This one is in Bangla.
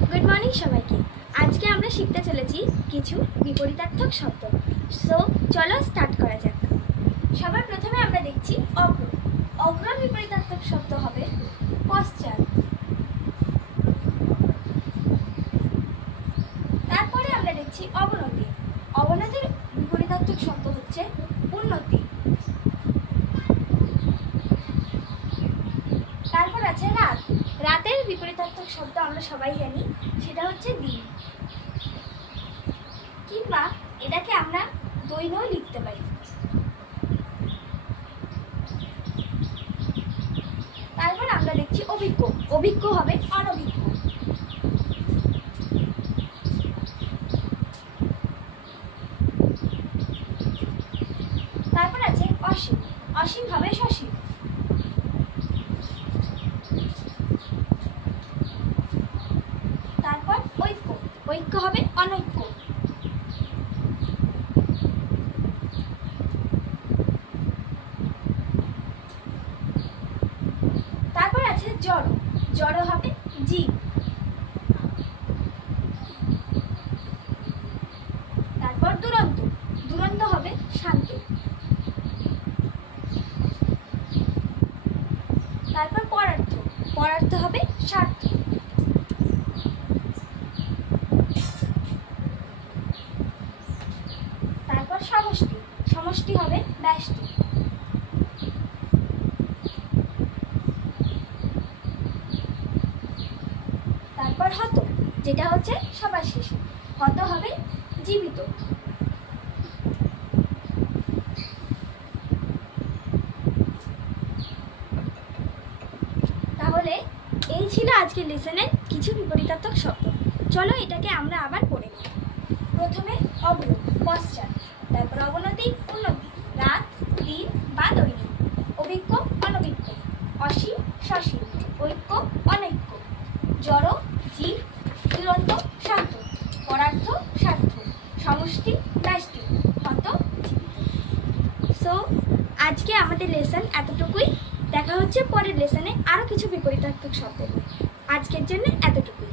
গুড মর্নিং সবাইকে। আজকে আমরা শিখতে চলেছি কিছু বিপরীতার্থক শব্দ। সো চলো স্টার্ট করা যাক। সবার প্রথমে আমরা দেখছি অগ্র। অগ্রর বিপরীতার্থক শব্দ হবে পশ্চাৎ। তারপরে আমরা দেখছি অবনতি। অবনতির বিপরীতার্থক শব্দ হচ্ছে উন্নতি। তারপর আছে রাত। রাতের বিপরীতার্থক শব্দ আমরা সবাই জানি, সেটা হচ্ছে দিন, কিংবা এটাকে আমরা দৈনও লিখতে পারি। তারপর আমরা দেখছি অভিজ্ঞ। অভিজ্ঞ হবে অনভিজ্ঞ। তারপর আছে অসীম। অসীম হবে সসীম। তারপর ঐক্য। ঐক্য হবে অনৈক্য। তারপর আছে জড়। জড় হবে জীব। তারপর দুরন্ত। দুরন্ত হবে শান্ত। তারপর পরার্থ। পরার্থ হবে স্বার্থ। তারপর সমষ্টি। সমষ্টি হবে ব্যষ্টি। তারপর হত, যেটা হচ্ছে সবার শেষে। হত হবে জীবিত। তাহলে এই ছিল আজকের লেসনের কিছু বিপরীতার্থক শব্দ। চলো এটাকে আমরা আবার পড়ে নিই। প্রথমে অগ্র পশ্চাৎ, তারপর অবনতি উন্নতি, রাত দিন বা দৈনিক, অভিজ্ঞ অনভিজ্ঞ, অসীম সসীম, ঐক্য অনৈক্য, জড় জীব, দুরন্ত শান্ত, পরার্থ স্বার্থ, সমষ্টি ব্যষ্টি, হত জীবিত। সো আজকে আমাদের লেসন এতটুকুই। দেখা হচ্ছে পরের লেসনে আরও কিছু বিপরীতার্থক শব্দ নিয়ে। আজকের জন্য এতটুকুই।